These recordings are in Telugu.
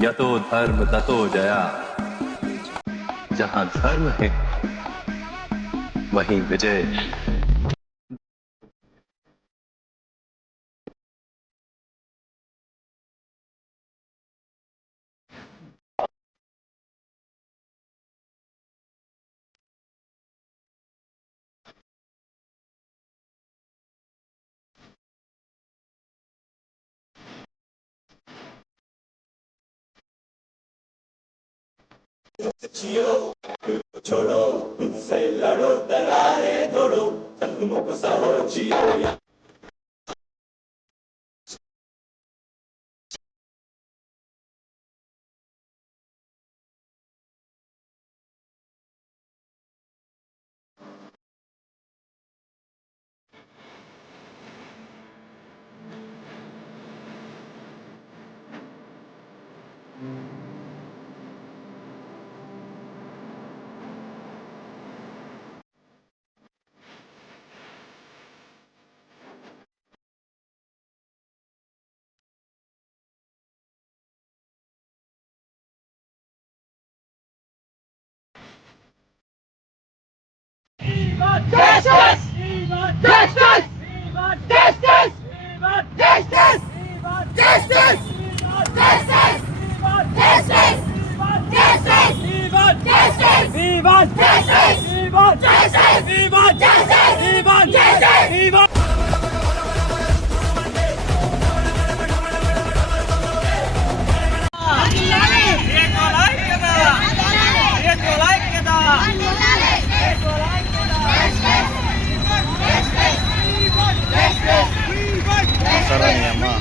यतो धर्म ततो जया। जहाँ धर्म है वहीं विजय। छोड़ो उनसे लड़ो दरारे दौड़ो जख्मों को सहो जियो। Justice! Justice! Justice! Justice! Justice! Justice! Justice! Justice! We want justice! We want justice! We want justice! We want justice! We want సరే అమ్మా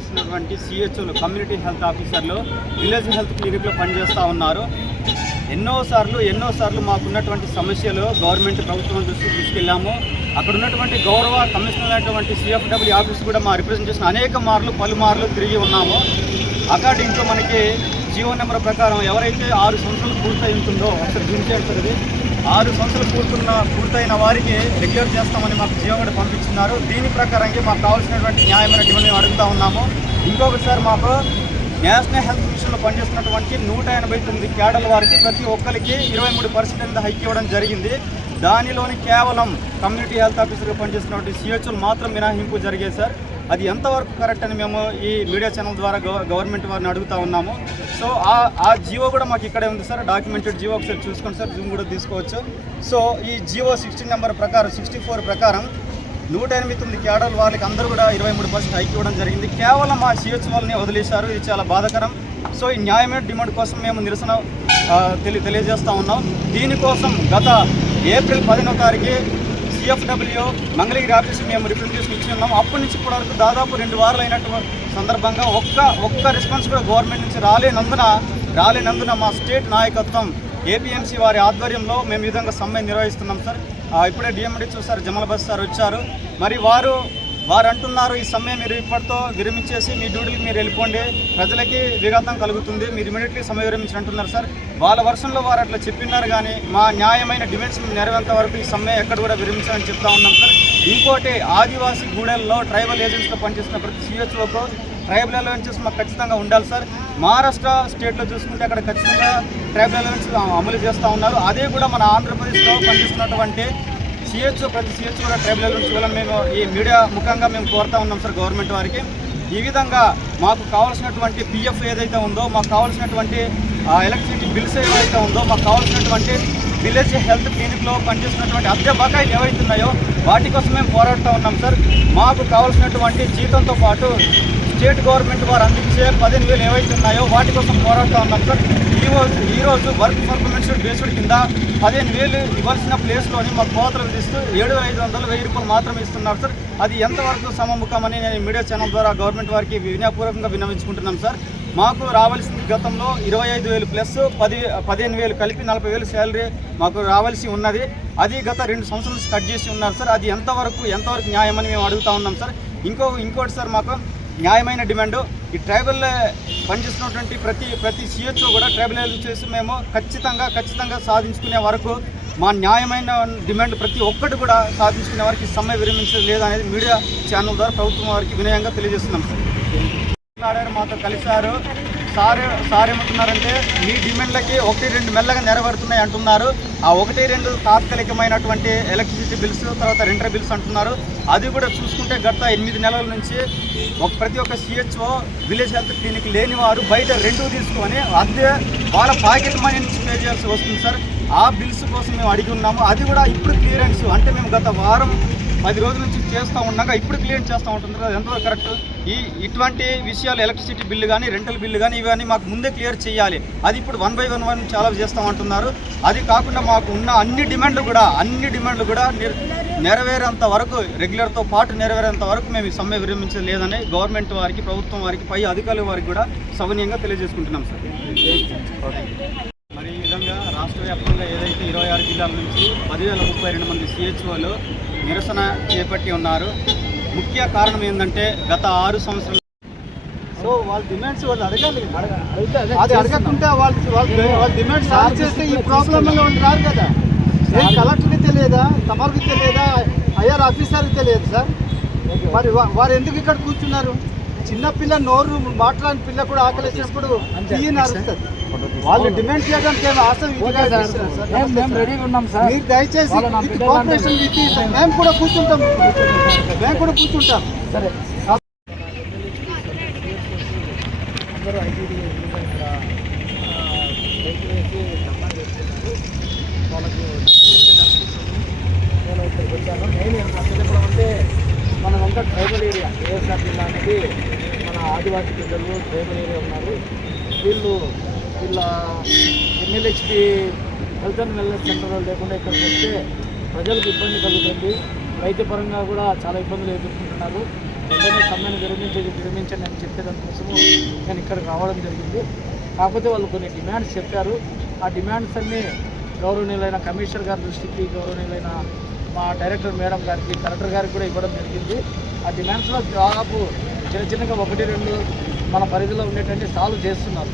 పనిచేస్తున్నటువంటి సిహెచ్ఓలు, కమ్యూనిటీ హెల్త్ ఆఫీసర్లు విలేజ్ హెల్త్ క్లినిక్లో పనిచేస్తూ ఉన్నారు. ఎన్నోసార్లు మాకున్నటువంటి సమస్యలు గవర్నమెంట్ ప్రభుత్వం దృష్టికి తీసుకెళ్ళాము. అక్కడ ఉన్నటువంటి గౌరవ కమిషనర్ అయినటువంటి CFW ఆఫీస్ కూడా మా రిప్రజెంటేషన్ పలుమార్లు తిరిగి ఉన్నాము. అకార్డింగ్ టు మనకి జీవో నెంబర్ ప్రకారం ఎవరైతే 6 సంవత్సరాలు పూర్తయి ఉంటుందో, ఒకసారి జూమ్ చేస్తారు, 6 సంవత్సరాలు పూర్తయిన వారికి రెగ్యులర్ చేస్తామని మాకు జీవో కూడా పంపించున్నారు. దీని ప్రకారంగా మాకు కావాల్సినటువంటి న్యాయమైన డిమాండ్ మేము అడుగుతూ ఉన్నాము. ఇంకొకసారి మాకు నేషనల్ హెల్త్ మిషన్లో పనిచేస్తున్నటువంటి 189 క్యాడర్ల వారికి ప్రతి ఒక్కరికి 23% హైక్ ఇవ్వడం జరిగింది. దానిలోని కేవలం కమ్యూనిటీ హెల్త్ ఆఫీసర్గా పనిచేస్తున్నటువంటి CHOలు మాత్రం మినహాయింపు జరిగాయి సార్. అది ఎంతవరకు కరెక్ట్ అని మేము ఈ మీడియా ఛానల్ ద్వారా గవర్నమెంట్ వారిని అడుగుతూ ఉన్నాము. సో ఆ జీవో కూడా మాకు ఇక్కడే ఉంది సార్, డాక్యుమెంటెడ్ జీవో. ఒకసారి చూసుకోండి సార్, జూమ్ కూడా తీసుకోవచ్చు. సో ఈ జీవో 16 నెంబర్ ప్రకారం 64 ప్రకారం 189 క్యాడర్ల వాళ్ళకి అందరూ కూడా 23% హైక్ ఇవ్వడం జరిగింది. కేవలం మా CH వాళ్ళని వదిలేశారు. ఇది చాలా బాధాకరం. సో ఈ న్యాయమైన డిమాండ్ కోసం మేము నిరసన తెలియజేస్తూ ఉన్నాం. దీనికోసం గత ఏప్రిల్ 10వ తారీఖు CFW మంగళగిరి ఆఫీస్కి మేము రిప్రజెంటేషన్ ఇచ్చి ఉన్నాం. అప్పటి నుంచి ఇప్పటి వరకు దాదాపు 2 వారాలు అయినటువంటి సందర్భంగా ఒక్క రెస్పాన్స్ కూడా గవర్నమెంట్ నుంచి రాలేనందున మా స్టేట్ నాయకత్వం APMC వారి ఆధ్వర్యంలో మేము ఈ విధంగా సమ్మె నిర్వహిస్తున్నాం సార్. ఇప్పుడే DMD చూసారు, జమల బస్ సార్ వచ్చారు. మరి వారు అంటున్నారు, ఈ సమ్మె మీరు ఇప్పటితో విరమించేసి మీ డ్యూటీకి మీరు వెళ్ళిపోండి, ప్రజలకి విఘాతం కలుగుతుంది, మీరు ఇమీడియట్లీ సమ్మె విరమించి అంటున్నారు సార్. వాళ్ళ వర్షంలో వారు అట్లా చెప్పినారు, కానీ మా న్యాయమైన డిమాండ్స్ నెరవేరేంత వరకు ఈ సమ్మె ఎక్కడ కూడా విరమించాలని చెప్తా ఉన్నాం సార్. ఇంకోటి, ఆదివాసీ గూడెల్లో ట్రైబల్ ఏజెంట్స్లో పనిచేస్తున్న ప్రతి CHOకు ట్రైబల్ అలవెన్సెస్ మాకు ఖచ్చితంగా ఉండాలి సార్. మహారాష్ట్ర స్టేట్లో చూసుకుంటే అక్కడ ఖచ్చితంగా ట్రైబల్ అలవెన్సెస్ అమలు చేస్తూ ఉన్నారు. అదే కూడా మన ఆంధ్రప్రదేశ్లో పనిచేస్తున్నటువంటి ప్రతి CHO కూడా ట్రైబల్ అలవెన్స్ ఇవ్వాలని మేము ఈ మీడియా ముఖంగా మేము కోరుతా ఉన్నాం సార్ గవర్నమెంట్ వారికి. ఈ విధంగా మాకు కావాల్సినటువంటి PF ఏదైతే ఉందో, మాకు కావాల్సినటువంటి ఎలక్ట్రిసిటీ బిల్స్ ఏవైతే ఉందో, మాకు కావాల్సినటువంటి విలేజ్ హెల్త్ క్లినిక్లో పనిచేస్తున్నటువంటి అద్దె బకాయిలు ఏవైతున్నాయో వాటి కోసం మేము పోరాడుతూ ఉన్నాం సార్. మాకు కావాల్సినటువంటి జీతంతో పాటు స్టేట్ గవర్నమెంట్ వారు అందించే 15,000 ఏవైతే ఉన్నాయో వాటి కోసం పోరాడుతూ ఉన్నాం సార్. ఈరోజు వర్క్ పర్ఫార్మెన్స్ బేస్డ్ కింద 15,000 ఇవ్వాల్సిన ప్లేస్లోని మాకు కోతలు విధిస్తూ 7,500, 1,000 రూపాయలు మాత్రమే ఇస్తున్నారు సార్. అది ఎంతవరకు సమముఖమని నేను మీడియా ఛానల్ ద్వారా గవర్నమెంట్ వారికి వినయపూర్వకంగా విన్నవించుకుంటున్నాం సార్. మాకు రావాల్సింది గతంలో 25,000 ప్లస్ 15,000 కలిపి 40,000 శాలరీ మాకు రావాల్సి ఉన్నది. అది గత 2 సంవత్సరాల నుంచి కట్ చేసి ఉన్నారు సార్. అది ఎంతవరకు న్యాయమని మేము అడుగుతూ ఉన్నాం సార్. ఇంకోటి సార్, మాకు న్యాయమైన డిమాండ్, ఈ ట్రైబల్ పనిచేస్తున్నటువంటి ప్రతి CHO కూడా ట్రైబల్ చేసి మేము ఖచ్చితంగా సాధించుకునే వరకు మా న్యాయమైన డిమాండ్ ప్రతి ఒక్కటి కూడా సాధించుకునే వరకు ఈ సమ్మె విరమించలేదు లేదనేది మీడియా ఛానల్ ద్వారా ప్రభుత్వం వారికి వినయంగా తెలియజేస్తున్నాం సార్. మాతో కలిశారు సార్ ఏమంటున్నారంటే, మీ డిమాండ్లకి 1-2 మెల్లగా నెరవేరుతున్నాయి అంటున్నారు. ఆ 1-2 తాత్కాలికమైనటువంటి ఎలక్ట్రిసిటీ బిల్స్, తర్వాత రెంటల్ బిల్స్ అంటున్నారు. అది కూడా చూసుకుంటే గత 8 నెలల నుంచి ప్రతి ఒక్క CHO విలేజ్ హెల్త్ క్లినిక్ లేని వారు బయట రెంట్ తీసుకొని అద్దె వాళ్ళ పాకెట్ మనీ నుంచి పే చేయాల్సి వస్తుంది సార్. ఆ బిల్స్ కోసం మేము అడిగి ఉన్నాము. అది కూడా ఇప్పుడు క్లియరెన్స్, అంటే మేము గత వారం 10 రోజుల నుంచి చేస్తూ ఉండగా ఇప్పుడు క్లియర్ చేస్తూ ఉంటున్నారు. అది ఎంతవరకు కరెక్ట్? ఇటువంటి విషయాలు ఎలక్ట్రిసిటీ బిల్లు కానీ, రెంటల్ బిల్లు కానీ, ఇవన్నీ మాకు ముందే క్లియర్ చేయాలి. అది ఇప్పుడు 1 by 1 చాలా చేస్తామంటున్నారు. అది కాకుండా మాకు ఉన్న అన్ని డిమాండ్లు కూడా నెరవేరేంత వరకు, రెగ్యులర్తో పాటు నెరవేరేంత వరకు మేము ఈ సమ్మె విరమించలేదని గవర్నమెంట్ వారికి, ప్రభుత్వం వారికి, పై అధికారుల వారికి కూడా సవినీయంగా తెలియజేసుకుంటున్నాం సార్. మరి ఈ విధంగా రాష్ట్ర వ్యాప్తంగా ఏదైతే 26 జిల్లాల నుంచి 10,032 మంది CHOలు నిరసన చేపట్టి ఉన్నారు. ముఖ్య కారణం ఏంటంటే గత 6 సంవత్సరాలు సో వాళ్ళ డిమాండ్స్ వాళ్ళు అడగాలి. అది అడగకుంటే వాళ్ళ డిమాండ్స్ సాల్వ్ చేస్తే ఈ ప్రాబ్లంలో రారు కదా. ఏం కలెక్టర్కి తెలియదా, తమరికి తెలియదా, IR ఆఫీసర్కి తెలియదు సార్. మరి వారు ఎందుకు ఇక్కడ కూర్చున్నారు? చిన్నపిల్ల నోరు మాట్లాడిన పిల్ల కూడా ఆకలిసినప్పుడు అరుస్తుంది. వాళ్ళు డిమాండ్ చేయడానికి మేము రెడీగా ఉన్నాం సార్. మీరు దయచేసి కోఆపరేషన్ మేము కూడా కూర్చుంటాం సరే. అందరూ ఐటీడీ వాళ్ళకి నేను ఇక్కడికి వచ్చాను. నేను చెప్పడం అంటే మనమంతా ట్రైబల్ ఏరియా, ASR జిల్లా అనేది మన ఆదివాసీ పిల్లలు ట్రైబల్ ఏరియా ఉన్నారు. వీళ్ళ MLHP health and wellness centre లేకుండా ఇక్కడికి వస్తే ప్రజలకు ఇబ్బంది కలుగుతుంది. వైద్యపరంగా కూడా చాలా ఇబ్బందులు ఎదుర్కొంటున్నారు. వెంటనే సమ్మెను విరమించండి అని చెప్పేదానికోసము నేను ఇక్కడికి రావడం జరిగింది. కాకపోతే వాళ్ళు కొన్ని డిమాండ్స్ చెప్పారు. ఆ డిమాండ్స్ అన్నీ గౌరవనీయులైన కమిషనర్ గారి దృష్టికి, గౌరవనీయులైన మా డైరెక్టర్ మేడం గారికి, కలెక్టర్ గారికి కూడా ఇవ్వడం జరిగింది. ఆ డిమాండ్స్లో దాదాపు చిన్నగా 1-2 మన పరిధిలో ఉండేటువంటి సాల్వ్ చేస్తున్నారు.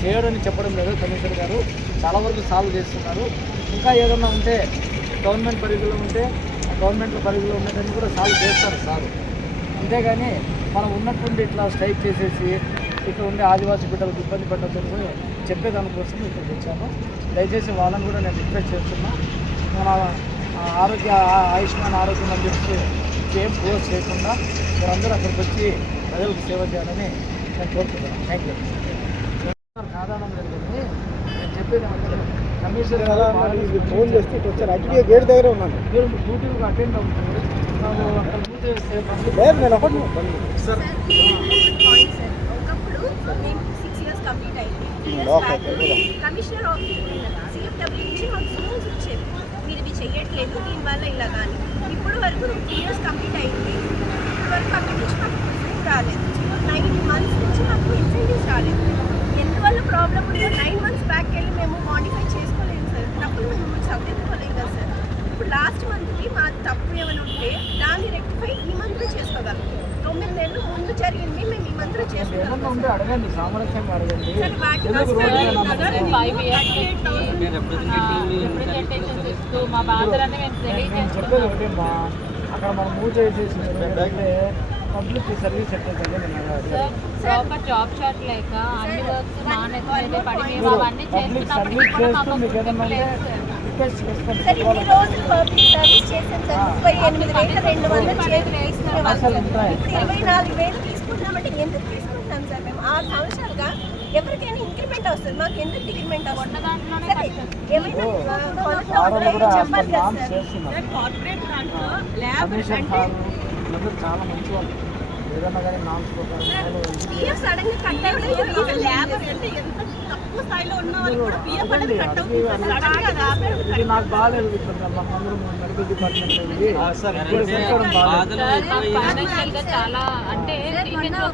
చేయడని చెప్పడం లేదు కమిషనర్ గారు, చాలా వరకు సాల్వ్ చేస్తున్నారు. ఇంకా ఏదన్నా ఉంటే గవర్నమెంట్ పరిధిలో ఉంటే గవర్నమెంట్ పరిధిలో ఉండేదాన్ని కూడా సాల్వ్ చేస్తారు సార్. అంతేగాని మనం ఉన్నటువంటి ఇట్లా స్ట్రైక్ చేసేసి ఇక్కడ ఉండే ఆదివాసీ బిడ్డలకు ఇబ్బంది పడ్డదని చెప్పేదానికోసం ఇక్కడికి వచ్చాను. దయచేసి వాళ్ళని కూడా నేను రిక్వెస్ట్ చేస్తున్నా, మన ఆయుష్మాన్ ఆరోగ్యం అని చెప్పి ఏం క్లోజ్ చేయకుండా మీరందరూ అక్కడికి వచ్చి ప్రజలకు సేవ చేయాలని నేను కోరుకుంటున్నాను. Thank you. సాధారణం జరిగింది నేను చెప్పేది ఏమంటే కమిషనర్ ఫోన్ చేస్తే వచ్చారు. యాక్చువల్గా గేట్ దగ్గర ఉన్నాను, మీరు డ్యూటీకి అటెండ్ అవుతుంది. నేను ఒకటి సార్ ఒకప్పుడు నేను 6 years కంప్లీట్ అయింది. కమిషనర్ CFW నుంచి మాకు ఫోన్స్ వచ్చేది, మీరు ఇవి చెయ్యట్లేదు దీనివల్ల ఇలా కానీ. ఇప్పుడు వరకు 3 years కంప్లీట్ అయింది, ఇప్పుడు వరకు అక్కడి నుంచి మాకు ఫోన్ రాలేదు. 9 months నుంచి మాకు ఇన్సెంటివ్స్ రాలేదు. ఎందువల్ల ప్రాబ్లం ఉందో 9 months బ్యాక్ వెళ్ళి మేము మాడిఫై చేసుకోలేదు సార్. తప్పులు మేము సరిదిద్దుకోలేదు కదా సార్. ఇప్పుడు లాస్ట్ మంత్కి మా తప్పు ఏమైనా ఉంటే దాన్ని రెక్టిఫై ఈ మంత్లో చేసుకోగలం. 9 నెలలు ముందు జరిగింది మేము ఈ మంత్లో చేసుకోగలం. అడగండి, సామరస్యంగా అడగండి. చెప్పేది ఒకటేమ్మా, అక్కడ మనం మూవ్ చేసేసి పబ్లిక్ సర్వీస్ ప్రాపర్ జాబ్ చాట్ లేక అన్ని వర్క్స్ మానేసి పడి మేము అవన్నీ చేస్తున్నప్పుడు మీకు ఏదన్నా రిక్వెస్ట్ సార్ ఇన్ని రోజులు పబ్లిక్ సర్వీస్ చేసాం సార్. 38,200 తీసుకునేవాళ్ళు. 24,000 తీసుకుంటున్నామంటే ఎందుకు తీసుకుంటున్నాం సార్? మేము 6 సంవత్సరాలుగా ఎవరికైనా ఇంక్రిమెంట్ వస్తుంది, మాకు ఎందుకు డిక్రిమెంట్ వస్తుంది? ఏమైనా చెప్పాలి కదా సార్. కార్పొరేట్ దాంట్లో ల్యాబ్ అంటే చాలా మంచి వాళ్ళు, ఏదన్నా కానీ నామ్స్ పిఎఫ్ సడన్ గా కట్ అయిపోయింది. ల్యాబ్ అంటే ఎంత తక్కువ స్థాయిలో ఉన్న వాళ్ళు కూడా పిఎఫ్ అనేది కట్ అవుతుంది. ఇది నాకు బాగాలేదు. అందరూ మెడికల్ డిపార్ట్మెంట్ ఫైనాన్షియల్ గా చాలా అంటే చాలా ఇబ్బందుల్లో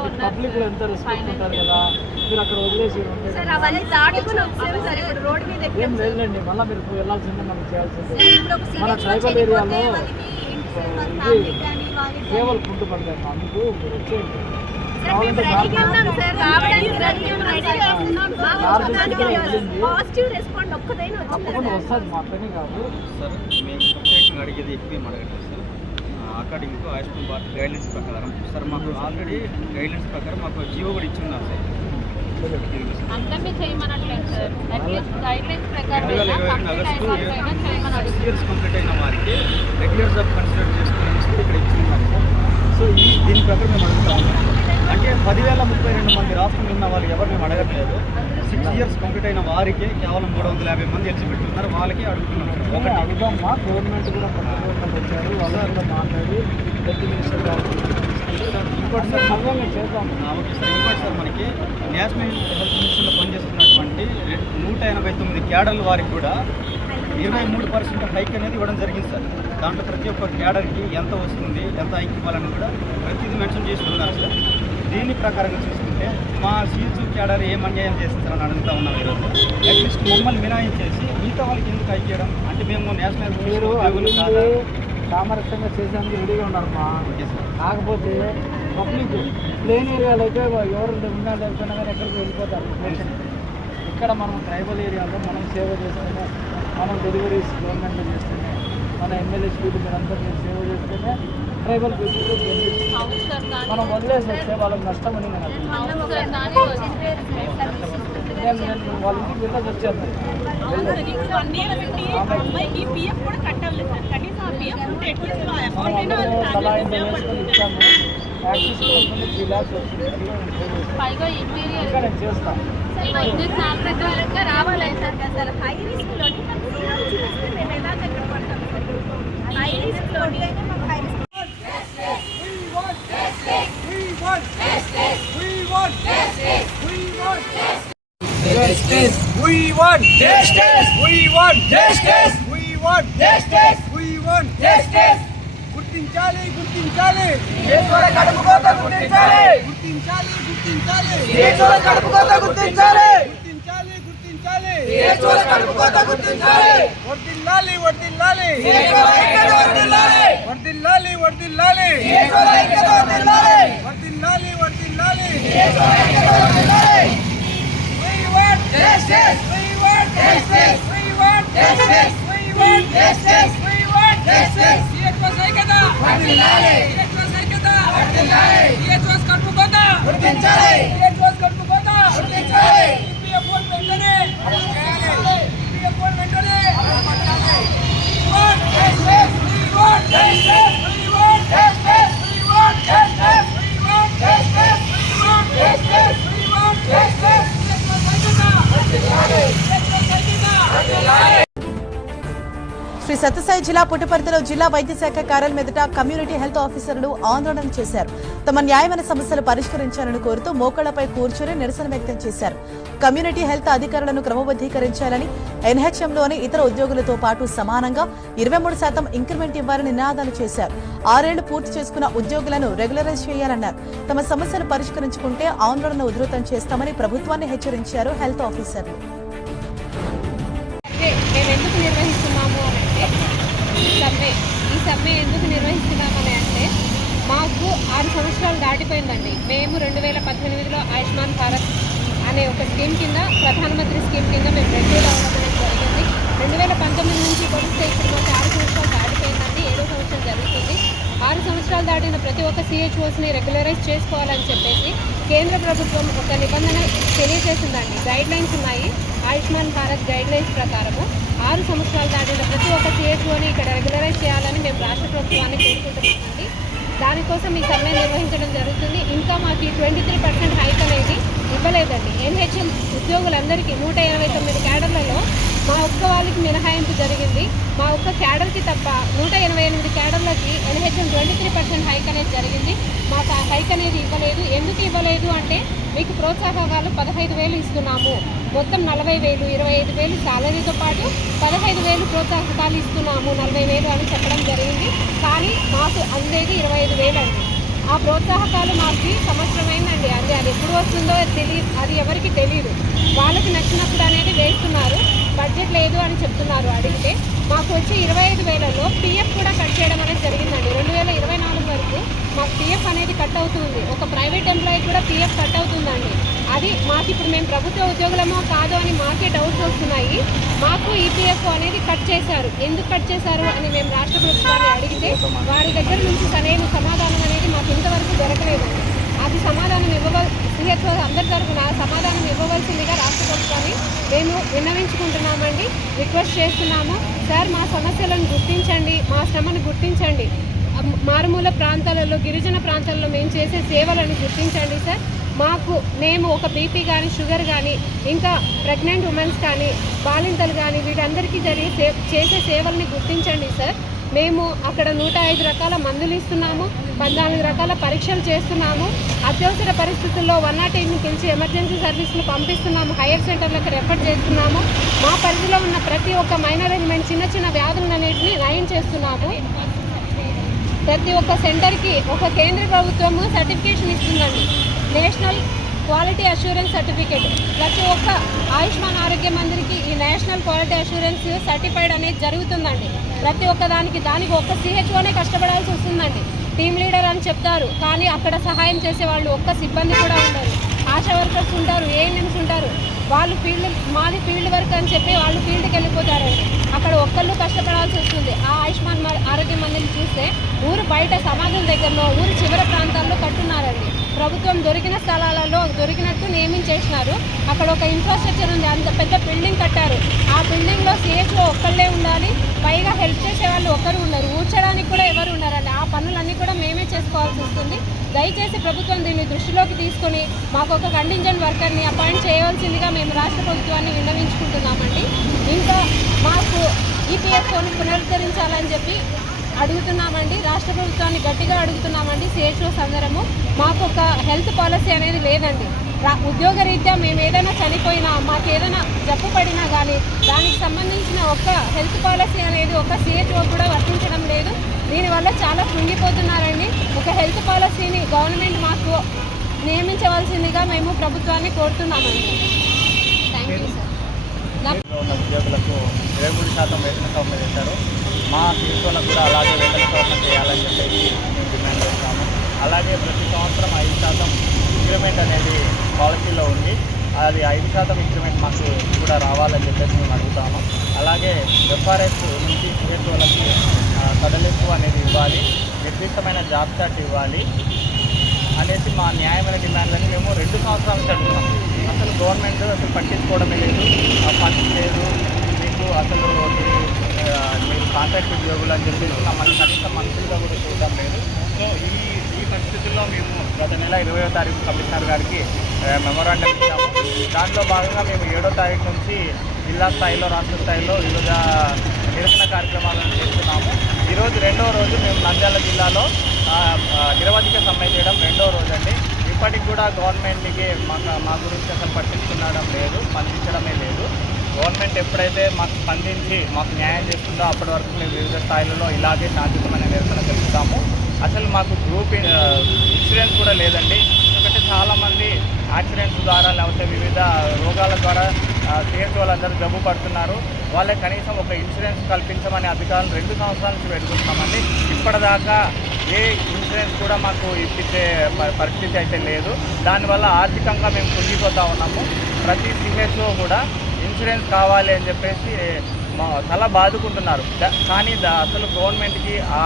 ఉన్నారు. పబ్లిక్ లో ఎంత రెస్పెక్ట్ ఉంటారు కదా, మీరు అక్కడ వదిలేసి సార్ అవన్నీ దాటుకుని వచ్చాము సార్. ఇప్పుడు రోడ్ మీద ఏం లేదండి, మళ్ళీ మీరు వెళ్ళాల్సిందే, మనం చేయాల్సిందే. మన ట్రైబల్ ఏరియాలో కేవలం ఫుడ్ పడతాయి, అందుకు మీరు వచ్చేయండి. తప్పకుండా వస్తుంది, మా పని కాదు సార్. మేము కంప్లైంట్ అడిగేది ఎక్కువ అడగట్లేదు sir. According to Ayushman Bharat guidelines ప్రకారం సార్ మాకు ఆల్రెడీ గైడ్లైన్స్ ప్రకారం మాకు జీవో కూడా ఇచ్చింది సార్. అందరినీ చేయమనట్లేదు సార్, అట్లీస్ట్ గైడ్లైన్స్ ప్రకారం 6 years కంప్లీట్ అయిన వారికి రెగ్యులర్ జాబ్ కన్సిడర్ చేసుకుని ఇక్కడ ఇచ్చింది సార్. సో దీని ప్రకారం మేము అడుగుతా ఉన్నాం. అంటే 10,032 మంది రాష్ట్రంలో ఉన్న వాళ్ళు ఎవరు మేము అడగట్లేదు. 6 years కంప్లీట్ అయిన వారికి కేవలం 350 మంది ఎలిజిబిలిటీ ఉన్నారు, వాళ్ళకి అడుగుతున్నాం సార్. ఒకటి అడుగుదామా, గవర్నమెంట్ కూడా వచ్చారు, వాళ్ళతో మాట్లాడి హెల్త్ మినిస్టర్ గారు ఇంకోటి సార్ సర్వే చేద్దాము. Okay sir. ఇంకోటి సార్, మనకి నేషనల్ హెల్త్ మినిస్టర్లో పనిచేస్తున్నటువంటి 189 క్యాడర్ల వారికి కూడా 23% హైక్ అనేది ఇవ్వడం జరిగింది సార్. దాంట్లో ప్రతి ఒక్క క్యాడర్కి ఎంత వస్తుంది, ఎంత హైక్ ఇవ్వాలని కూడా ప్రతిదీ మెన్షన్ చేస్తున్నారు సార్. దీని ప్రకారంగా చూసుకుంటే మా సీజు క్యాడర్ ఏం అన్యాయం చేస్తారని అడుగుతా ఉన్నాం ఈరోజు. అట్లీస్ట్ మమ్మల్ని మినహాయించేసి మిగతా వాళ్ళకి ఎందుకు హైక్ చేయడం? అంటే మేము నేషనల్ మీరు సామరస్యంగా చేసేందుకు రెడీగా ఉన్నారమ్మా. Okay sir. కాకపోతే పబ్లిక్ ప్లేన్ ఏరియాలో అయితే ఎవరు ఉన్నా లేకపోయినా కానీ ఎక్కడికి వెళ్ళిపోతారు. ఇక్కడ మనం ట్రైబల్ ఏరియాలో మనం సేవ చేస్తేనే, మనం డెలివరీస్ గవర్నమెంట్ చేస్తేనే, మన ఎమ్మెల్యే స్పీడ్ మీరంతా మీరు సేవ చేస్తేనే ట్రైబల్ పీపుల్ మనం వదిలేసి వస్తే వాళ్ళకి నష్టం అని నేను వాళ్ళ ఇంటికి వెళ్ళేసి వచ్చేస్తాను. తలా ఇంత వేసుకొని ఇచ్చాము. యాక్సిస్ కంపెనీ 3 lakhs వస్తుంది, ఇంకా నేను చేస్తాను. రావాలి సార్. హై రిస్క్ లోని మేము ఎలా దగ్గర పడతాం సార్? హై రిస్క్ లోని హై రిస్క్. గుర్తించాలి గుర్తించాలి సిహెచ్ఓల కడుపు కోత గుర్తించాలి గుర్తించాలి గుర్తించాలి సిహెచ్ఓల కడుపు కోత గుర్తించాలి గుర్తించాలి గుర్తించాలి సిహెచ్ఓల కడుపు కోత గుర్తించాలి వర్ధిల్లాలి వర్ధిల్లాలి సిహెచ్ఓల ఐక్యత వర్ధిల్లాలి వర్ధిల్లాలి వర్ధిల్లాలి సిహెచ్ఓల ఐక్యత వర్ధిల్లాలి వర్ధిల్లాలి వర్ధిల్లాలి సిహెచ్ఓల ఐక్యత వర్ధిల్లాలి We want justice we want justice we want justice we want justice we want justice CHO ఐక్యత వర్ధిల్లాలి సిహెచ్ఓ ఐక్యత వర్ధిల్లాలి సిహెచ్ఓ కడుపు కోత గుర్తించాలి సిహెచ్ఓ కడుపు కోత గుర్తించాలి ఈపీఎఫ్ వెంటనే ఈపీఎఫ్ వెంటనే We want justice we want justice we want justice we want justice we want justice we want justice we want justice CHO ఐక్యత వర్ధిల్లాలి సిహెచ్ఓ ఐక్యత వర్ధిల్లాలి. శ్రీ సత్యసాయి జిల్లా పుట్టపర్తిలో జిల్లా వైద్య శాఖ కార్యాలయం ఎదుట కమ్యూనిటీ హెల్త్ ఆఫీసర్లు ఆందోళన చేశారు. తమ న్యాయమైన సమస్యలు పరిష్కరించాలని కోరుతూ మోకాళ్లపై కూర్చుని నిరసన వ్యక్తం చేశారు. కమ్యూనిటీ హెల్త్ అధికారులను క్రమబద్దీకరించాలని, ఎన్హెచ్ఎంలోని ఇతర ఉద్యోగులతో పాటు సమానంగా 23% ఇంక్రిమెంట్ ఇవ్వాలని నినాదాలు చేశారు. 6 ఏళ్లు పూర్తి చేసుకున్న ఉద్యోగులను రెగ్యులరైజ్ చేయాలన్నారు. తమ సమస్యలు పరిష్కరించుకుంటే ఆందోళన ఉధృతం చేస్తామని ప్రభుత్వాన్ని హెచ్చరించారు హెల్త్ ఆఫీసర్లు. మేము ఎందుకు నిర్వహిస్తున్నాము అని అంటే ఈ సమ్మె ఎందుకు నిర్వహిస్తున్నామని అంటే మాకు 6 సంవత్సరాలు దాటిపోయిందండి. మేము 2018లో ఆయుష్మాన్ భారత్ అనే ఒక స్కీమ్ కింద, ప్రధానమంత్రి స్కీమ్ కింద మేము రెగ్యులర్ అవ్వడం జరిగింది. 2019 నుంచి పోలిస్తే ఇప్పుడు మాకు 6 సంవత్సరాలు దాటిపోయిందండి. 7వ సంవత్సరం జరుగుతుంది. 6 సంవత్సరాలు దాటిన ప్రతి ఒక్క సిహెచ్ఓస్ని రెగ్యులరైజ్ చేసుకోవాలని చెప్పేసి కేంద్ర ప్రభుత్వం ఒక నిబంధన తెలియజేసిందండి. గైడ్ లైన్స్ ఉన్నాయి. ఆయుష్మాన్ భారత్ గైడ్ లైన్స్ ప్రకారము 6 సంవత్సరాలు దాటిన ప్రతి ఒక్క సిహెచ్ఓని ఇక్కడ రెగ్యులరైజ్ చేయాలని మేము రాష్ట్ర ప్రభుత్వాన్ని కోరుకుంటున్నామండి. దానికోసం ఈ సమ్మె నిర్వహించడం జరుగుతుంది. ఇంకా మాకు 23% హైక్ అనేది ఇవ్వలేదండి. ఎన్హెచ్ఎం ఉద్యోగులందరికీ 189 క్యాడర్లలో మా ఒక్క వాళ్ళకి మినహాయింపు జరిగింది. మా ఒక్క క్యాడర్కి తప్ప 188 క్యాడర్లకి ఎన్హెచ్ఎం 23% హైక్ అనేది జరిగింది. మాకు ఆ హైక్ అనేది ఇవ్వలేదు. ఎందుకు ఇవ్వలేదు అంటే మీకు ప్రోత్సాహకాలు 15,000 ఇస్తున్నాము, మొత్తం 40,000, 25,000 సాలరీతో పాటు 15,000 ప్రోత్సాహకాలు ఇస్తున్నాము, 40,000 అని చెప్పడం జరిగింది. కానీ మాకు అందేది 25,000 అండి. ఆ ప్రోత్సాహకాలు మాకు సంవత్సరమైందండి. అది ఎప్పుడు వస్తుందో తెలియదు, అది ఎవరికి తెలియదు. వాళ్ళకి నచ్చినప్పుడు అనేది వేస్తున్నారు. బడ్జెట్ లేదు అని చెప్తున్నారు. అడిగితే మాకు వచ్చి 25,000లో పిఎఫ్ కూడా కట్ చేయడం అనేది జరిగిందండి. 2024 వరకు మాకు పిఎఫ్ అనేది కట్ అవుతుంది. ఒక ప్రైవేట్ ఎంప్లాయీ కూడా పిఎఫ్ కట్ అవుతుందండి. అది మాకు ఇప్పుడు మేము ప్రభుత్వ ఉద్యోగులమో కాదో అని మాకే డౌట్స్ వస్తున్నాయి. మాకు ఈపీఎఫ్ అనేది కట్ చేశారు. ఎందుకు కట్ చేశారు అని మేము రాష్ట్ర ప్రభుత్వాన్ని అడిగితే వారి దగ్గర నుంచి సరైన సమాధానం అనేది మాకు ఇంతవరకు దొరకలేదండి. అది సమాధానం సిహెచ్ఓ అందరి తరఫున సమాధానం ఇవ్వవలసిందిగా రాష్ట్ర ప్రభుత్వాన్ని మేము విన్నవించుకుంటున్నామండి, రిక్వెస్ట్ చేస్తున్నాము. సార్, మా సమస్యలను గుర్తించండి, మా శ్రమను గుర్తించండి. మారుమూల ప్రాంతాలలో, గిరిజన ప్రాంతాల్లో మేము చేసే సేవలను గుర్తించండి సార్. మేము ఒక బీపీ కానీ, షుగర్ కానీ, ఇంకా ప్రెగ్నెంట్ ఉమెన్స్ కానీ, బాలింతలు కానీ వీటందరికీ చేసే సేవల్ని గుర్తించండి సార్. మేము అక్కడ 105 రకాల మందులు ఇస్తున్నాము, 14 రకాల పరీక్షలు చేస్తున్నాము. అత్యవసర పరిస్థితుల్లో 108ని పిలిచి ఎమర్జెన్సీ సర్వీస్ని పంపిస్తున్నాము, హైయర్ సెంటర్లకు రెఫర్ చేస్తున్నాము. మా పరిధిలో ఉన్న ప్రతి ఒక్క మైనర్ ఎలిమెంట్ చిన్న చిన్న వ్యాధులన్నింటినీ నయం చేస్తున్నాము. ప్రతి ఒక్క సెంటర్కి ఒక కేంద్ర ప్రభుత్వము సర్టిఫికేషన్ ఇస్తుందండి, నేషనల్ క్వాలిటీ అష్యూరెన్స్ సర్టిఫికేట్. ప్రతి ఒక్క ఆయుష్మాన్ ఆరోగ్య మందిరికి ఈ నేషనల్ క్వాలిటీ అష్యూరెన్స్ సర్టిఫైడ్ అనేది జరుగుతుందండి. ప్రతి ఒక్క దానికి ఒక్క సిహెచ్ఓనే కష్టపడాల్సి వస్తుందండి. టీమ్ లీడర్ అని చెప్తారు, కానీ అక్కడ సహాయం చేసే వాళ్ళు ఒక్క సిబ్బంది కూడా ఉండరు. ఆశా వర్కర్స్ ఉంటారు, ఏఎన్ఎంస్ ఉంటారు. వాళ్ళు మాది ఫీల్డ్ వర్క్ అని చెప్పి వాళ్ళు ఫీల్డ్కి వెళ్ళిపోతారండి. అక్కడ ఒక్కళ్ళు కష్టపడాల్సి వస్తుంది. ఆ ఆయుష్మాన్ ఆరోగ్య మందిని చూస్తే ఊరు బయట సమాజం దగ్గరలో, ఊరు చివరి ప్రాంతాల్లో కట్టున్నారండి. ప్రభుత్వం దొరికిన స్థలాలలో దొరికినట్టు నియమించేసినారు. అక్కడ ఒక ఇన్ఫ్రాస్ట్రక్చర్ ఉంది, అంత పెద్ద బిల్డింగ్ కట్టారు. ఆ బిల్డింగ్లో సిహెచ్ఓ ఒక్కళ్ళే ఉండాలి, పైగా హెల్ప్ చేసే వాళ్ళు ఒక్కరు ఉన్నారు, ఊడ్చడానికి కూడా ఎవరు ఉన్నారండి. ఆ పనులన్నీ కూడా మేమే చేసుకోవాల్సి వస్తుంది. దయచేసి ప్రభుత్వం దీన్ని దృష్టిలోకి తీసుకొని మాకు ఒక కంటింజెంట్ వర్కర్ని అపాయింట్ చేయవలసిందిగా మేము రాష్ట్ర ప్రభుత్వాన్ని విన్నవించుకుంటున్నామండి. ఇంకా మాకు ఈపీఎఫ్ఓని పునరుద్ధరించాలని చెప్పి అడుగుతున్నామండి. రాష్ట్ర ప్రభుత్వాన్ని గట్టిగా అడుగుతున్నామండి. సిహెచ్ఓస్ అందరము మాకు ఒక హెల్త్ పాలసీ అనేది లేదండి. ఉద్యోగ రీత్యా మేము ఏదైనా చనిపోయినా మాకు ఏదైనా జబ్బు పడినా కానీ దానికి సంబంధించిన ఒక హెల్త్ పాలసీ అనేది ఒక CHO కూడా వర్తించడం లేదు. దీనివల్ల చాలా కృంగిపోతున్నారండి. ఒక హెల్త్ పాలసీని గవర్నమెంట్ మాకు నియమించవలసిందిగా మేము ప్రభుత్వాన్ని కోరుతున్నామండి. Thank you sir. ఉన్న ఉద్యోగులకు 23% వేతన సవరణ చేశారు. మా CHOలకు కూడా అలాగే వేతన సవరణ చేయాలని చెప్పేసి మేము డిమాండ్ చేస్తాము. అలాగే ప్రతి సంవత్సరం 5% ఇంక్రిమెంట్ అనేది పాలసీలో ఉంది. అది 5% ఇంక్రిమెంట్ మాకు కూడా రావాలని చెప్పేసి మేము అడుగుతాము. అలాగే FRS నుంచి CHOలకి సడలింపు అనేది ఇవ్వాలి, నిర్దిష్టమైన జాబ్ చార్ట్ ఇవ్వాలి అనేసి మా న్యాయమైన డిమాండ్లని మేము 2 సంవత్సరాల నుంచి అడుగుతున్నాం. అసలు గవర్నమెంట్ అసలు పట్టించుకోవడమే లేదు, ఫండ్స్ లేదు, మీకు అసలు మీరు కాంట్రాక్ట్ ఉద్యోగులు అని చెప్పేసి మమ్మల్ని కనీసం మనుషులుగా కూడా చూడడం లేదు. సో ఈ పరిస్థితుల్లో మేము గత నెల 20వ తారీఖు కమిషనర్ గారికి మెమోరాండం ఇచ్చాము. దాంట్లో భాగంగా మేము 7వ తారీఖు నుంచి జిల్లా స్థాయిలో, రాష్ట్ర స్థాయిలో ఈరోజు నిరసన కార్యక్రమాలను చేస్తున్నాము. ఈరోజు 2వ రోజు మేము నంద్యాల జిల్లాలో నిరవధిక సమ్మె చేయడం 2వ రోజు అండి. ఇప్పటికి కూడా గవర్నమెంట్కి మా గురించి అసలు పట్టించుకోవడం లేదు, స్పందించడమే లేదు. గవర్నమెంట్ ఎప్పుడైతే మాకు స్పందించి మాకు న్యాయం చేస్తుందో అప్పటి వరకు మేము వివిధ స్థాయిలలో ఇలాగే శాంతియుతమైన నిరసన తెలుపుతాము. అసలు మాకు గ్రూప్ ఇన్సూరెన్స్ కూడా లేదండి. ఎందుకంటే చాలామంది యాక్సిడెంట్స్ ద్వారా లేకపోతే వివిధ రోగాల ద్వారా CHOలందరూ జబ్బు పడుతున్నారు. వాళ్ళకి కనీసం ఒక ఇన్సూరెన్స్ కల్పించమని అధికారులు 2 సంవత్సరాల నుంచి పెట్టుకుంటామండి. ఇప్పటిదాకా ఏ ఇన్సూరెన్స్ కూడా మాకు ఇప్పించే పరిస్థితి అయితే లేదు. దానివల్ల ఆర్థికంగా మేము కుంగిపోతూ ఉన్నాము. ప్రతి CHO కూడా ఇన్సూరెన్స్ కావాలి అని చెప్పేసి చాలా బాదుకుంటున్నారు. కానీ అసలు గవర్నమెంట్కి ఆ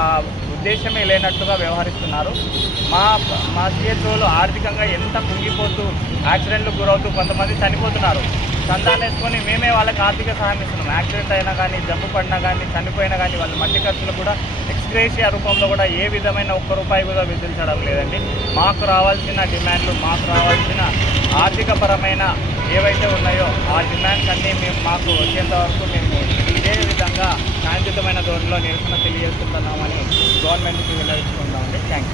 ఉద్దేశమే లేనట్టుగా వ్యవహరిస్తున్నారు. మా CHOలు ఆర్థికంగా ఎంత కుంగిపోతూ యాక్సిడెంట్లకు గురవుతూ కొంతమంది చనిపోతున్నారు. చందాలు వేసుకొని మేమే వాళ్ళకి ఆర్థిక సహాయం ఇస్తున్నాం. యాక్సిడెంట్ అయినా కానీ, జబ్బు పడినా కానీ, చనిపోయినా కానీ వాళ్ళ మట్టి ఖర్చులు కూడా ఎక్స్గ్రేషియా రూపంలో కూడా ఏ విధమైన ₹1 కూడా విధించడం లేదండి. మాకు రావాల్సిన డిమాండ్లు, మాకు రావాల్సిన ఆర్థికపరమైన ఏవైతే ఉన్నాయో ఆ డిమాండ్స్ అన్నీ మాకు వచ్చేంత వరకు మేము ఇదే విధంగా శాంతియుతమైన ధోరణిలో నిరసన తెలియజేస్తున్నామని గవర్నమెంట్కి విన్నవించుకుంటామండి. థ్యాంక్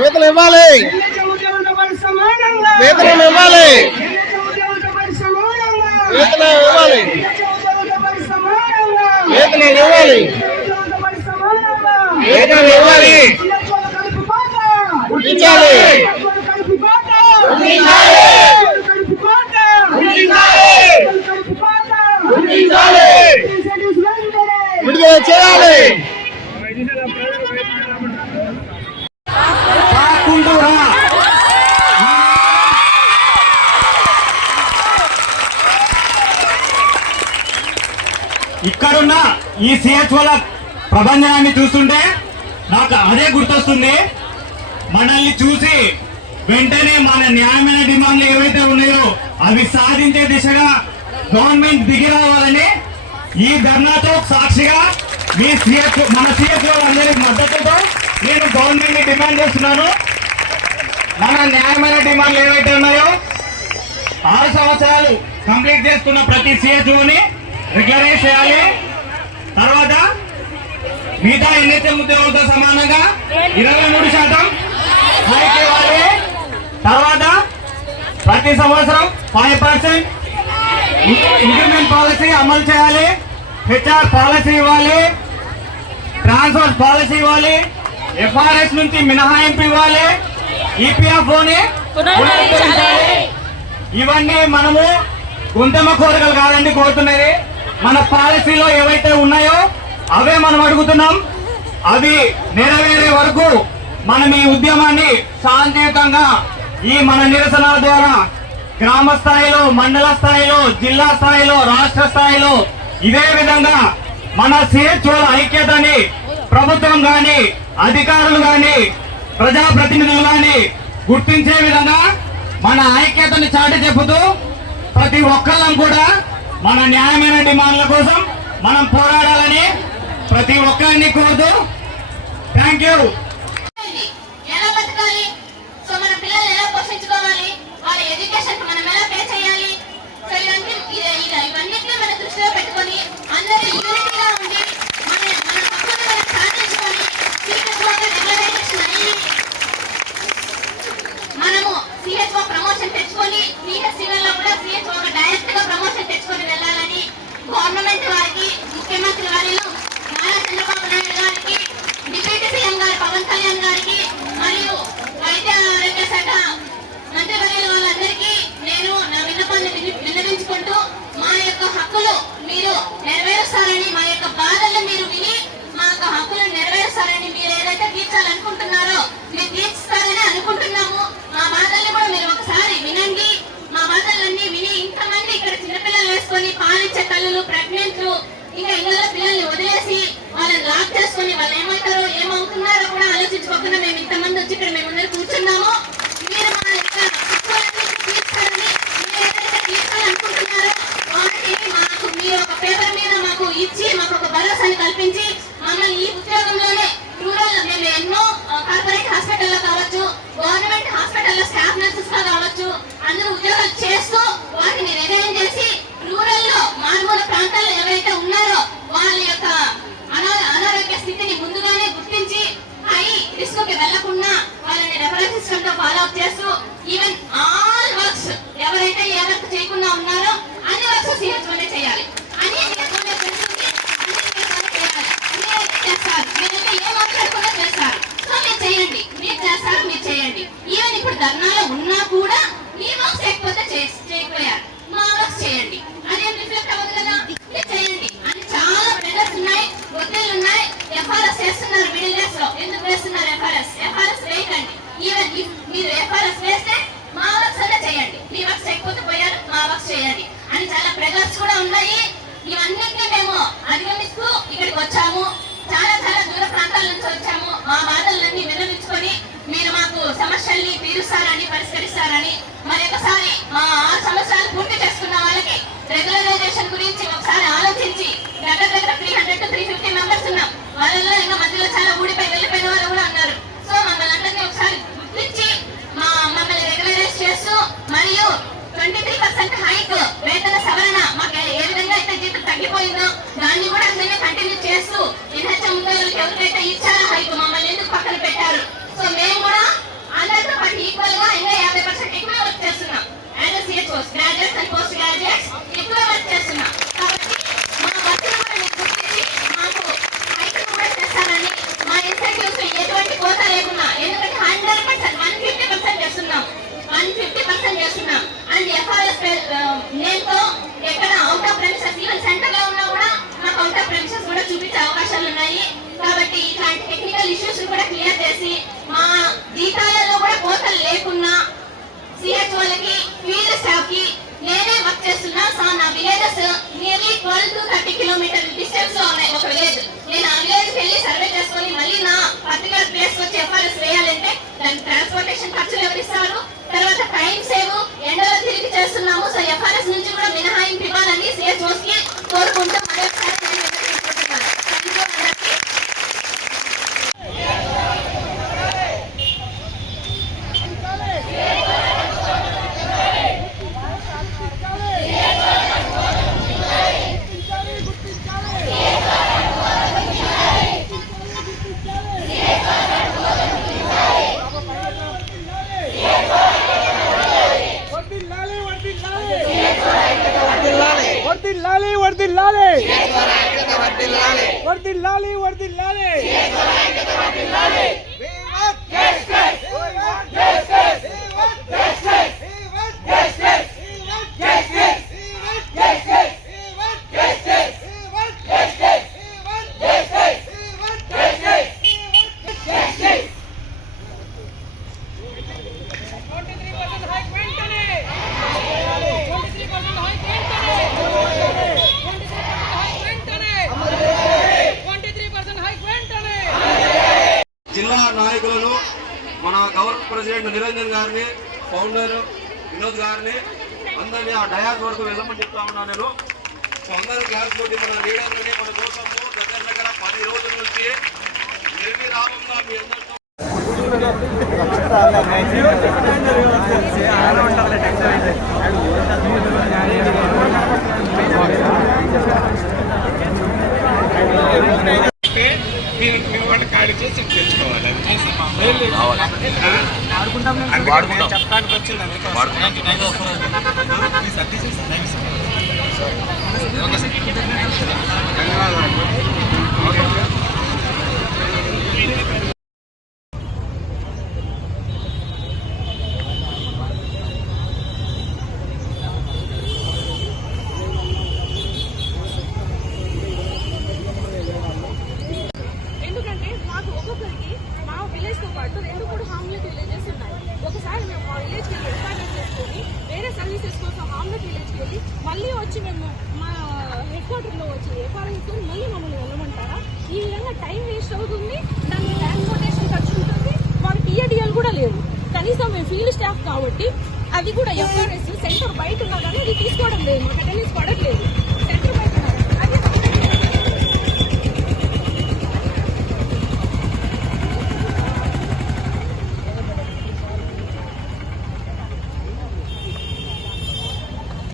వేతనం ఇవ్వాలి, వేతనం ఇవ్వాలి, వేతనం ఇవ్వాలి, వేతనం ఇవ్వాలి, వేతనం ఇవ్వాలి, గుర్తించాలి, విడుదల చేయాలి. ఇక్కడున్న ఈ CHOల ప్రభంజనాన్ని చూస్తుంటే నాకు అదే గుర్తొస్తుంది. మనల్ని చూసి వెంటనే మన న్యాయమైన డిమాండ్లు ఏవైతే ఉన్నాయో అవి సాధించే దిశగా గవర్నమెంట్ దిగి రావాలని ఈ ధర్నాతో సాక్షిగా మన CHOలందరి మద్దతుతో నేను గవర్నమెంట్ డిమాండ్ చేస్తున్నాను. మన న్యాయమైన డిమాండ్లు ఏవైతే ఉన్నాయో 6 సంవత్సరాలు కంప్లీట్ చేసుకున్న ప్రతి CHOని రెగ్యులరైజ్ చేయాలి. తర్వాత మిగతా NHM ఉద్యోగులతో సమానంగా 23% హైక్ ఇవ్వాలి. తర్వాత ప్రతి సంవత్సరం 5% ఇంక్రిమెంట్ పాలసీ అమలు చేయాలి. HR పాలసీ ఇవ్వాలి, ట్రాన్స్ఫర్ పాలసీ ఇవ్వాలి, FRS నుంచి మినహాయింపు ఇవ్వాలి, EPFOని పునరుద్ధరించాలి. ఇవన్నీ మనము గుంతెమ్మ కోరికలు కాదండి కోరుతున్నది. మన పాలసీలో ఏవైతే ఉన్నాయో అవే మనం అడుగుతున్నాం. అవి నెరవేరే వరకు మనం ఈ ఉద్యమాన్ని శాంతియుతంగా ఈ మన నిరసనల ద్వారా గ్రామ స్థాయిలో, మండల స్థాయిలో, జిల్లా స్థాయిలో, రాష్ట్ర స్థాయిలో ఇదే విధంగా మన సిహెచ్ఓల ఐక్యతని ప్రభుత్వం గాని, అధికారులు గాని, ప్రజాప్రతినిధులు గాని గుర్తించే విధంగా మన ఐక్యతని చాటి చెబుతూ ప్రతి ఒక్కళ్ళం కూడా మన న్యాయమైన డిమాండ్ల కోసం మనం పోరాడాలని ప్రతి ఒక్కరిని కోరుతూ థ్యాంక్ యూ. ఎలా బతకాలి, సో మన పిల్లలు ఎలా పోషించుకోవాలి, వాళ్ళ ఎడ్యుకేషన్ మనం ఎలా పే చేయాలి, సో ఇవన్నిటిని మన దృష్టిలో పెట్టుకొని అందరూ యూనిటీగా ఉండి మన హక్కులు మనం సాధించుకొని మనము సిహెచ్ఓ ప్రమోషన్ తెచ్చుకొని సిహెచ్సిలలో కూడా సిహెచ్ఓ డైరెక్ట్ గా ప్రమోషన్ తెచ్చుకొని వెళ్ళాలని గవర్నమెంట్ వారికి, ముఖ్యమంత్రి వారిలో నారా చంద్రబాబు నాయుడు గారికి, డిప్యూటీ సీఎం గారు పవన్ కళ్యాణ్ గారికి మరియు వైద్య ఆరోగ్య శాఖ మంత్రివర్యుల వాళ్ళందరికీ నేను నా విన్నపాన్ని విన్నవించుకుంటూ మా యొక్క హక్కులు మీరు నెరవేరుస్తారని, మా యొక్క బాధలు మీరు విని మా యొక్క హక్కులు నెరవేరుస్తారని, మీరు ఏదైతే తీర్చాలనుకుంటున్నారో మీరు తీర్చుతారని అనుకుంటున్నాము. మా బాధల్ని కూడా మీరు ఒకసారి వినండి. మా బాధలన్నీ విని ఇంతమంది ఇక్కడ చిన్నపిల్లలు వేసుకొని పాలిచ్చే తల్లులు, ప్రెగ్నెంట్లు, ఇంకా ఇళ్ళలో పిల్లల్ని వదిలేసి వాళ్ళని లాక్ చేసుకొని వాళ్ళు ఏమవుతారో ఏమవుతున్నారో కూడా ఆలోచించుకోకుండా మేము ఇంతమంది వచ్చి ఇక్కడ మేమందరూ కూర్చున్నాము. మీరు మా యొక్క హక్కులన్నీ తీర్చాలని, మీరు ఏదైతే తీర్చాలనుకుంటున్నారో వాటిని మాకు మీరు ఒక పేపర్ మీద మాకు ఇచ్చి మాకు ఒక భరోసాని కల్పించి మమ్మల్ని ఈ ఉద్యోగంలోనే రూరల్ మేము ఎన్నో కార్పొరేట్ హాస్పిటల్లో కావచ్చు, గవర్నమెంట్ హాస్పిటల్లో స్టాఫ్ నర్సెస్ గా కావచ్చు, అందరూ ఉద్యోగాలు చేస్తూ వాటిని రిజైన్ చేసి రూరల్ లో మారుమూల ప్రాంతాల్లో ఎవరైతే ఉన్నారో వాళ్ళ యొక్క అనారోగ్య స్థితిని ముందుగానే గుర్తించి హై రిస్క్ కి వెళ్లకుండా వాళ్ళని రెఫరెన్స్ సిస్టమ్ తో ఫాలో అప్ చేస్తూ ఈవెన్ ఆల్ వర్క్స్ ఎవరైతే ఏ వర్క్ చేయకుండా ఉన్నారో అన్ని వర్క్స్ సిహెచ్ఓనే చేయాలి. అన్ని సిహెచ్ఓనే చేస్తుంది, చేస్తారు. మీరైతే ఏ మాట్లాడకుండా చేస్తారు. సో మీరు చేయండి, మీరు చేస్తారు, మీరు చేయండి. ఈవెన్ ఇప్పుడు ధర్నాలో ఉన్నా కూడా మీ వర్క్స్ చేయకపోతే చేయకపోయారు, మా వర్క్స్ చేయండి. అదేం రిఫ్లెక్ట్ అవ్వదు కదా, మీరు చేయండి. అని చాలా ప్రెజర్స్ ఉన్నాయి, ఒత్తిళ్ళు ఉన్నాయి. ఎఫ్ఆర్ఎస్ చేస్తున్నారు మిడిల్ డేస్ లో. ఎందుకు వేస్తున్నారు ఎఫ్ఆర్ఎస్ వేయకండి. ఈవెన్ మీరు ఎఫ్ఆర్ఎస్ వేస్తే మా వర్క్స్ అనే చేయండి, మీ వర్క్స్ చేయకపోతే పోయారు, మా వర్క్స్ చేయండి అని చాలా ప్రెజర్స్ కూడా ఉన్నాయి. ఇవన్నిటిని మేము అధిగమిస్తూ ఇక్కడికి వచ్చాము. చాలా దూర ప్రాంతాల నుంచి వచ్చాము. మా బాధలన్నీ విన్నవించుకొని మీరు మాకు సమస్యల్ని తీరుస్తారని, పరిష్కరిస్తారని మరొకసారి మా 6 సంవత్సరాలు పూర్తి చేసుకున్న వాళ్ళకి రెగ్యులరైజేషన్ గురించి ఒకసారి ఆలోచించి దగ్గర 300 to 350 మెంబర్స్ ఉన్నాం. వాళ్ళలో ఇంకా మధ్యలో చాలా ఊడిపోయి వెళ్ళిపోయిన వాళ్ళు కూడా ఉన్నారు. సో మమ్మల్ని అందరినీ ఒకసారి గుర్తించి మమ్మల్ని రెగ్యులరైజ్ చేస్తూ మరియు 23% హైక్ వేతన సవరణ మాకు ఏ విధంగా అయితే జీతం తగ్గిపోయిందో దాన్ని కూడా అట్లనే కంటిన్యూ చేస్తూ ఎన్హెచ్ఎం ఉద్యోగులకు ఎవరికైతే ఇచ్చారో హైక్ మమ్మల్ని ఎందుకు పక్కన పెట్టారు. సో మేము కూడా అందరితో పాటు ఈక్వల్ గా ఇంకా 50% ఎక్కువ వర్క్ చేస్తున్నాం. As CHOs, graduates and post graduates ఎక్కువ వర్క్ చేస్తున్నాం. కాబట్టి మా వర్క్ కూడా మీరు గుర్తించి మాకు హైక్ కూడా చేస్తారని, మా ఇన్సెంటివ్స్ ఎటువంటి కోత లేకుండా, ఎందుకంటే 100% 150% చేస్తున్నాం. 150% చేస్తున్నాం. అండ్ ఎఫ్ఆర్ఎస్ నేమ్తో ఎక్కడ out of premises even centre లో ఉన్నా కూడా మాకు అవుట్ ఆఫ్ ప్రెమిసెస్ కూడా చూపించే అవకాశాలు ఉన్నాయి. కాబట్టి ఇట్లాంటి టెక్నికల్ ఇష్యూస్ కూడా క్లియర్ చేసి మా జీతాలలో కూడా కోతలు లేకున్నా సిహెచ్ఓలకి, ఫీల్డ్ స్టాఫ్ కి నేనే వర్క్ చేస్తున్నా. సో నా villages nearly 12 to 30 kilometre distance లో ఉన్నాయి ఒక విలేజ్. నేను ఆ విలేజ్ కి వెళ్ళి సర్వే చేసుకొని మళ్ళీ నా పర్టికులర్ ప్లేస్ వచ్చి ఎఫ్ఆర్ఎస్ వేయాలంటే దానికి ట్రాన్స్పోర్టేషన్ ఖర్చులు ఎవరిస్తారు, తర్వాత టైం సేవ్, ఎండలో తిరిగి చేస్తున్నాము. సో ఎఫ్ఆర్ఎస్ నుంచి కూడా మినహాయింపు ఇవ్వాలని సిహెచ్ఓస్ కి కోరుకుంటూ మరొకసారి గుర్తించాలి. నాయకులను మన గవర్నమెంట్ ప్రెసిడెంట్ నిరంజన్ గారిని, ఫౌండర్ వినోద్ గారిని అందరినీ ఆ డయాస్ వరకు వెళ్ళమని చెప్తా ఉన్నాను నేను. సో అందరూ క్లాస్ కొట్టి మన లీడర్లని మన కోసము దగ్గర 10 రోజుల నుంచి నిర్విరామంగా మీ అందరితో చెప్పడానికి వచ్చిందండి. ఎందుకంటే మాకు ఒక్కొక్కరికి మా విలేజ్తో పాటు 2-3 హామ్లెట్ విలేజెస్ ఉన్నాయి. ఒకసారి మేము మా విలేజ్కి వెళ్ళి ఎస్టాబ్లిష్ చేసుకొని వేరే సర్వీసెస్ కోసం హామ్లెట్ విలేజ్కి వెళ్ళి మళ్ళీ వచ్చి మేము మా హెడ్ క్వార్టర్లో వచ్చి ఎఫ్ఆర్ఎస్తో మళ్ళీ మమ్మల్ని వెళ్ళమంటారా? ఈ విధంగా టైం వేస్ట్ అవుతుంది, దానికి ట్రాన్స్పోర్టేషన్ ఖర్చు ఉంటుంది, మాకు టీఏడిఎల్ కూడా లేవు. కనీసం మేము ఫీల్డ్ స్టాఫ్ కాబట్టి అది కూడా ఎఫ్ఆర్ఎస్ సెంటర్ బయట ఉన్నా కానీ అది తీసుకోవడం లేదు, మాకు అటెండెన్స్ పడట్లేదు.